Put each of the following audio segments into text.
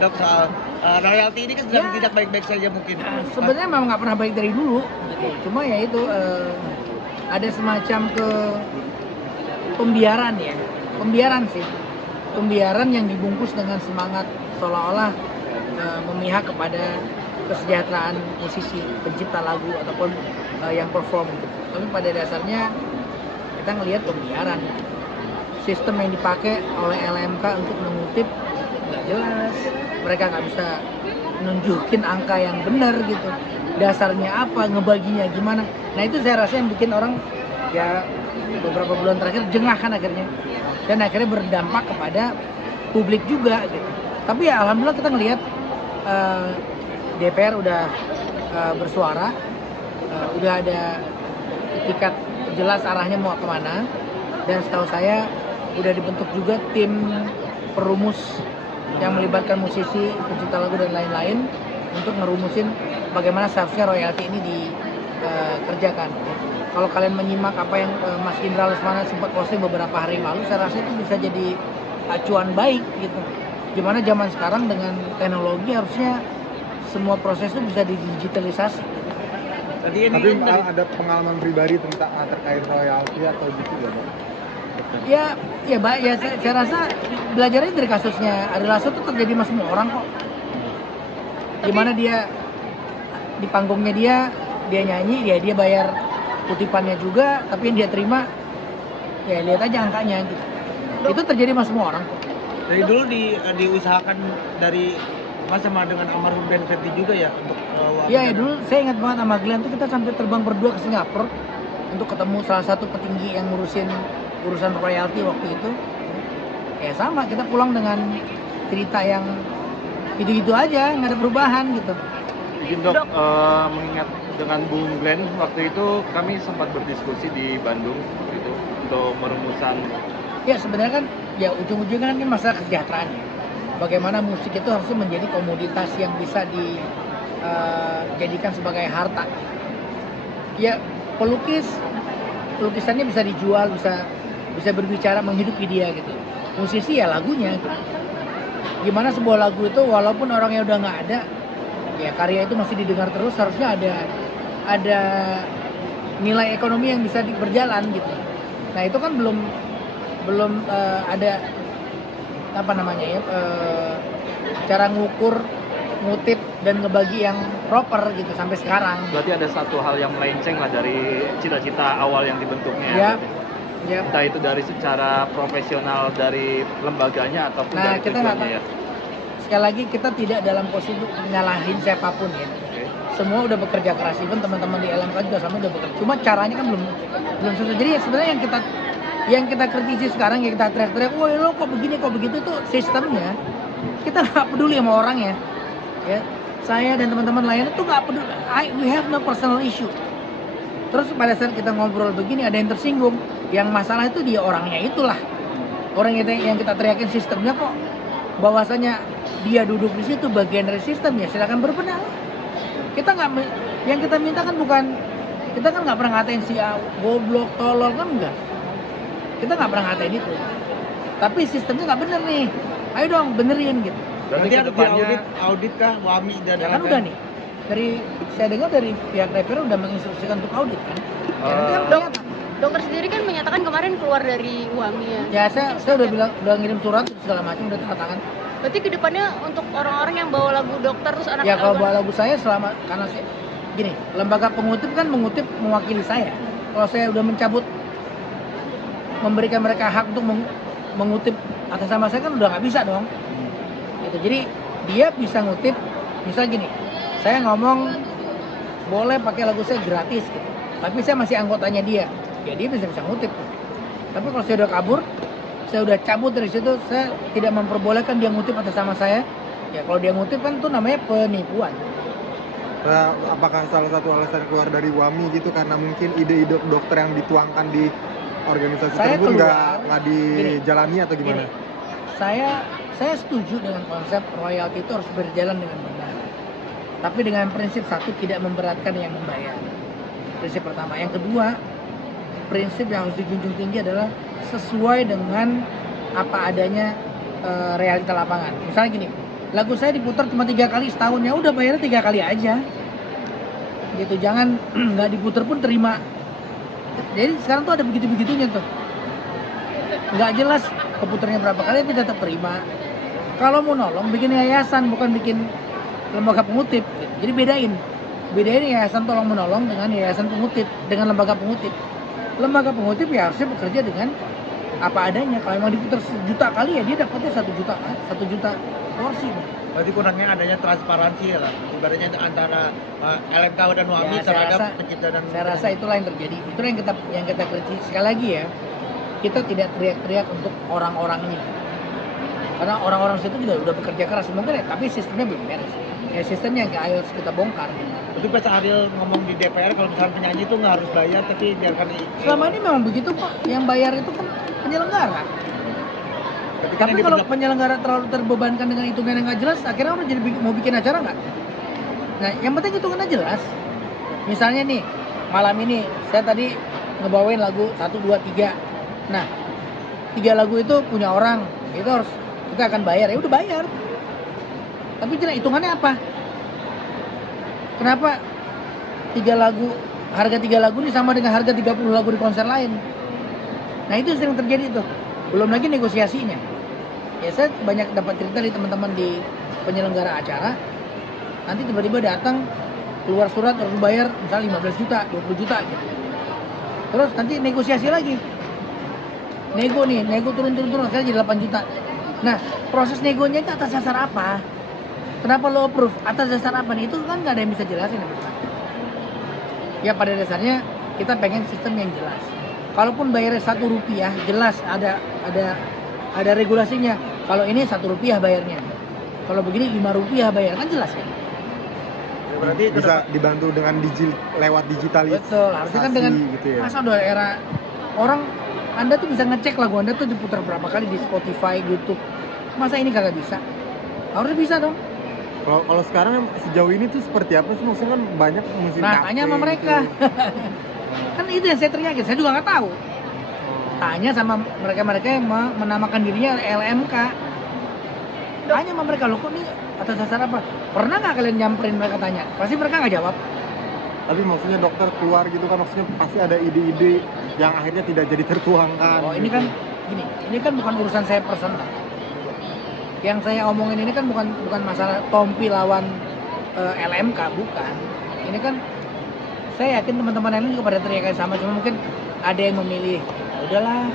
Dok, soal royalti ini kan sedang Ya. tidak baik-baik saja mungkin. Sebenarnya memang nggak pernah baik dari dulu, gitu. Cuma ya itu ada semacam pembiaran ya, pembiaran sih, pembiaran yang dibungkus dengan semangat seolah-olah memihak kepada kesejahteraan musisi, pencipta lagu ataupun yang perform. Gitu. Tapi pada dasarnya kita ngelihat pembiaran. Sistem yang dipakai oleh LMK untuk mengutip nggak jelas, mereka nggak bisa nunjukin angka yang benar gitu, dasarnya apa, ngebaginya gimana. Nah itu saya rasa yang bikin orang ya beberapa bulan terakhir jengah kan akhirnya, dan akhirnya berdampak kepada publik juga gitu. Tapi ya alhamdulillah kita ngelihat DPR udah bersuara, udah ada itikat jelas arahnya mau kemana, dan setahu saya udah dibentuk juga tim perumus yang melibatkan musisi, pencipta lagu dan lain-lain untuk ngerumusin bagaimana seharusnya royalti ini dikerjakan. Kalau kalian menyimak apa yang Mas Indra Lesmana sempat posting beberapa hari lalu, saya rasa itu bisa jadi acuan baik gitu. Gimana zaman sekarang dengan teknologi harusnya semua proses itu bisa didigitalisasi. Tadi ini Tapi dari- ada pengalaman pribadi tentang terkait royalti atau gitu ya, Dok? Ya, saya rasa belajarnya dari kasusnya Ari Lasso itu terjadi sama semua orang kok. Gimana dia di panggungnya dia nyanyi, dia bayar kutipannya juga, tapi yang dia terima ya lihat aja angkanya gitu. Itu terjadi sama semua orang kok. dari dulu diusahakan dari Mas sama dengan almarhum Ben Fetty juga ya untuk Iya ya, dulu saya ingat banget sama Glenn tuh kita sampai terbang berdua ke Singapura untuk ketemu salah satu petinggi yang ngurusin urusan royalti waktu itu. Ya sama, kita pulang dengan cerita yang gitu-gitu aja, nggak ada perubahan gitu. Izin dok, mengingat dengan Bung Glenn waktu itu kami sempat berdiskusi di Bandung waktu itu untuk merumusan. Ya sebenarnya kan ya ujung-ujungnya kan masalah kesejahteraan ya. Bagaimana musik itu harusnya menjadi komoditas yang bisa dijadikan sebagai harta. Ya lukisannya bisa dijual, bisa berbicara, menghidupi dia gitu. Musisi ya lagunya gitu. Gimana sebuah lagu itu walaupun orangnya udah nggak ada, ya karya itu masih didengar terus, harusnya ada nilai ekonomi yang bisa berjalan gitu. Nah itu kan belum ada apa namanya ya, cara ngukur, ngutip dan ngebagi yang proper gitu sampai sekarang. Berarti ada satu hal yang melenceng lah dari cita-cita awal yang dibentuknya. Ya, ya. Entah itu dari secara profesional dari lembaganya ataupun Nah, dari kita nggak tujuannya ya. Sekali lagi kita tidak dalam posisi untuk menyalahin siapapun ya. Oke. Semua udah bekerja keras, even teman-teman di LMK juga sama udah bekerja. Cuma caranya kan belum selesai. Jadi ya sebenarnya yang kita kritisi sekarang, yang kita teriak-teriak, woi lo kok begini kok begitu, itu sistemnya. Kita nggak peduli sama orangnya. Ya, saya dan teman-teman lain itu nggak peduli. We have no personal issue. Terus pada saat kita ngobrol begini ada yang tersinggung, yang masalah itu dia orangnya itulah. Orang yang kita teriakin sistemnya kok, bahwasanya dia duduk di situ bagian dari sistem, ya silakan berbenah. Kita nggak, yang kita minta kan bukan, kita kan nggak pernah ngatain si goblok, tolol kan enggak. Kita nggak pernah ngatain itu. Tapi sistemnya nggak bener nih. Ayo dong benerin gitu. Berarti nanti harus kedepannya audit kah WAMI dan Ya kan udah nih. Saya dengar dari pihak DPR udah menginstruksikan untuk audit kan. Ya, nanti kan Eh, kelihatan. Dokter sendiri kan menyatakan kemarin keluar dari WAMI ya. Ya saya udah ngirim surat segala macam, udah tanda tangan. Berarti kedepannya untuk orang-orang yang bawa lagu dokter terus anak Ya kalau bawa lagu saya selama, karena saya gini, lembaga pengutip kan mengutip mewakili saya. Kalau saya udah mencabut, memberikan mereka hak untuk mengutip atas nama saya kan udah nggak bisa dong. Gitu. Jadi dia bisa ngutip, misal gini, saya ngomong boleh pakai lagu saya gratis gitu, tapi saya masih anggotanya dia, ya dia bisa ngutip. Tapi kalau saya udah kabur, saya udah cabut dari situ, saya tidak memperbolehkan dia ngutip atas nama saya. Ya kalau dia ngutip kan itu namanya penipuan. Nah, apakah salah satu alasan keluar dari WAMI gitu karena mungkin ide-ide dokter yang dituangkan di organisasi Saya tersebut keluar, nggak dijalani atau gimana? Gini, saya setuju dengan konsep royalti itu harus berjalan dengan benar. Tapi dengan prinsip satu, tidak memberatkan yang membayar. Prinsip pertama. Yang kedua, prinsip yang harus dijunjung tinggi adalah sesuai dengan apa adanya realita lapangan. Misalnya gini, lagu saya diputar cuma 3 kali setahun, ya udah bayarnya 3 kali aja gitu, jangan nggak diputar pun terima. Jadi sekarang tuh ada begitu-begitunya tuh, nggak jelas keputarnya berapa kali tapi tetap terima. Kalau mau nolong bikin yayasan, bukan bikin lembaga pengutip gitu. Jadi bedain yayasan tolong menolong dengan yayasan pengutip, dengan lembaga pengutip. Lembaga pengutip ya harusnya bekerja dengan apa adanya. Kalau emang diputar 1 juta kali ya dia dapatnya 1 juta kan, 1 juta porsi. Berarti kurangnya adanya transparansi ya lah, ibaratnya antara LMK dan WAMI Ya, terhadap pencipta dan saya rasa itulah yang terjadi. Itulah yang kita kritik. Sekali lagi ya, kita tidak teriak-teriak untuk orang-orangnya, karena orang-orang situ juga udah bekerja keras mungkin ya, tapi sistemnya belum beres. Ya sistemnya yang harus kita bongkar. Tapi pas Ariel ngomong di DPR kalau misalnya penyanyi itu nggak harus bayar tapi biarkan Selama ini memang begitu Pak, yang bayar itu kan penyelenggara. Berarti kan Tapi yang kalau diperlu- penyelenggara terlalu terbebankan dengan hitungan yang nggak jelas, akhirnya orang jadi mau bikin acara nggak? Nah, yang penting hitungannya jelas. Misalnya nih, malam ini saya tadi ngebawain lagu 1, 2, 3. Nah, 3 lagu itu punya orang, itu harus kita akan bayar. Ya udah bayar. Tapi jelas hitungannya apa? Kenapa 3 lagu, harga 3 lagu ini sama dengan harga 30 lagu di konser lain? Nah, itu sering terjadi tuh. Belum lagi negosiasinya. Ya saya banyak dapat cerita di teman-teman di penyelenggara acara. Nanti tiba-tiba datang keluar surat harus bayar misalnya 15 juta, 20 juta gitu. Terus nanti negosiasi lagi. Nego turun akhirnya jadi 8 juta. Nah, proses negonya itu atas dasar apa? Kenapa lo approve? Atas dasar apa nih? Itu kan nggak ada yang bisa jelasin. Ya pada dasarnya kita pengen sistem yang jelas. Kalaupun bayarnya 1 rupiah, jelas ada regulasinya. Kalau ini 1 rupiah bayarnya. Kalau begini 5 rupiah bayar, kan jelas kan? Ya, berarti itu Bisa dibantu dengan lewat digitalisasi Betul, harusnya kan dengan gitu ya. masa udah era orang, Anda tuh bisa ngecek lagu Anda tuh diputar berapa kali di Spotify, YouTube. Masa ini kagak bisa? Harusnya bisa dong. Kalau sekarang sejauh ini tuh seperti apa sih? Maksudnya kan banyak musik Nah, cafe tanya sama mereka. gitu. Kan itu yang saya teriakin, saya juga nggak tahu. Tanya sama mereka yang menamakan dirinya LMK. Tanya sama mereka, loh kok nih atas dasar apa? Pernah nggak kalian nyamperin mereka tanya? Pasti mereka nggak jawab. Tapi maksudnya dokter keluar gitu kan, maksudnya pasti ada ide-ide yang akhirnya tidak jadi tertuangkan. Oh, ini gitu. kan gini, ini kan bukan urusan saya personal. Yang saya omongin ini kan bukan masalah Tompi lawan LMK, bukan. Ini kan saya yakin teman-teman lain juga pada teriakan sama, cuma mungkin ada yang memilih, "Ya udahlah."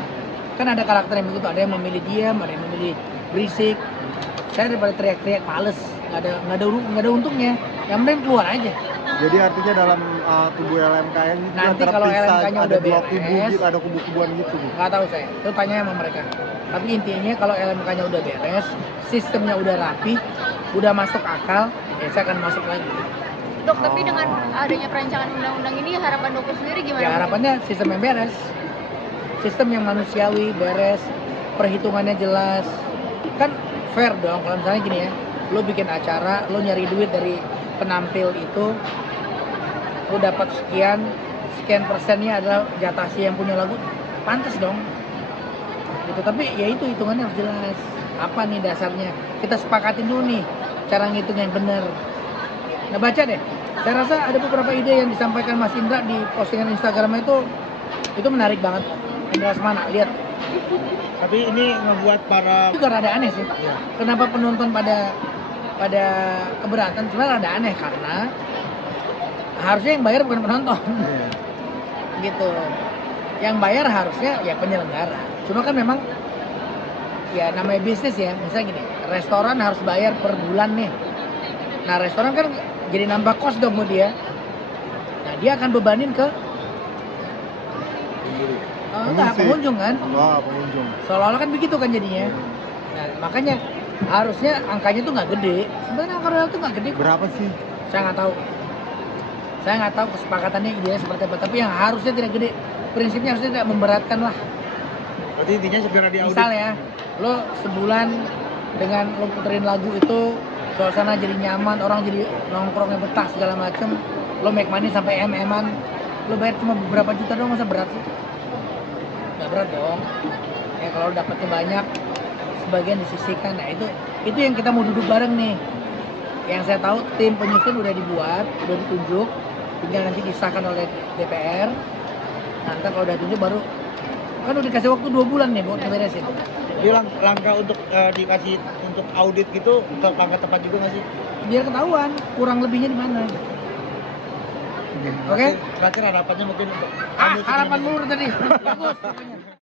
Kan ada karakter yang begitu, ada yang memilih diam, ada yang memilih berisik. Saya daripada teriak-teriak males, nggak ada untungnya. Yang penting keluar aja. Jadi artinya dalam tubuh LMK ini juga Nanti kalau terpisah, LMK-nya ada udah 2 kubu beres, gitu, ada kubu-kubuan gitu. Nggak tahu saya, itu tanya sama mereka. Tapi intinya kalau LMK-nya udah beres, sistemnya udah rapi, udah masuk akal, ya saya akan masuk lagi. Dok, tapi dengan adanya perancangan undang-undang ini harapan dokter sendiri gimana? Ya harapannya sistem yang beres, sistem yang manusiawi, beres, perhitungannya jelas. Kan fair dong kalau misalnya gini ya, lo bikin acara, lo nyari duit dari penampil itu, lo dapat sekian persennya adalah jatah si yang punya lagu, pantas dong. Gitu. Tapi ya itu hitungannya harus jelas. Apa nih dasarnya? Kita sepakatin dulu nih cara ngitung yang benar. Nah baca deh. Saya rasa ada beberapa ide yang disampaikan Mas Indra di postingan Instagram itu menarik banget. Indra Semana, lihat. tapi ini ngebuat para Itu juga rada aneh sih. Kenapa penonton pada keberatan? Sebenarnya rada aneh karena harusnya yang bayar bukan penonton. Gitu. Yang bayar harusnya ya penyelenggara. Cuma kan memang ya namanya bisnis ya. Misalnya gini, restoran harus bayar per bulan nih. Nah restoran kan jadi nambah kos dong buat dia. Nah dia akan bebanin ke enggak, Pengungsi. pengunjung kan. Wah, pengunjung. Seolah-olah kan begitu kan jadinya. Nah makanya harusnya angkanya tuh nggak gede. Sebenarnya angka real tuh nggak gede. Berapa sih? Saya nggak tahu kesepakatannya ideanya seperti apa. Tapi yang harusnya tidak gede. Prinsipnya harusnya tidak memberatkan lah. berarti intinya segera diaudit. Misal ya, lo sebulan dengan lo puterin lagu itu, suasana jadi nyaman, orang jadi nongkrongnya betah segala macem, lo make money sampai MM-an, lo bayar cuma beberapa juta doang, masa berat sih? Nggak berat dong. Ya kalau lo dapetnya banyak, sebagian disisihkan. Nah itu yang kita mau duduk bareng nih. Yang saya tahu tim penyusun udah dibuat, udah ditunjuk, tinggal nanti disahkan oleh DPR. Nanti kalau udah tunjuk baru kan udah dikasih waktu 2 bulan nih buat ngeberesin. Jadi langkah untuk dikasih untuk audit gitu langkah tepat juga nggak sih? Biar ketahuan kurang lebihnya di mana. Oke? Terakhir harapannya mungkin untuk Harapan mulu tadi. Bagus pokoknya.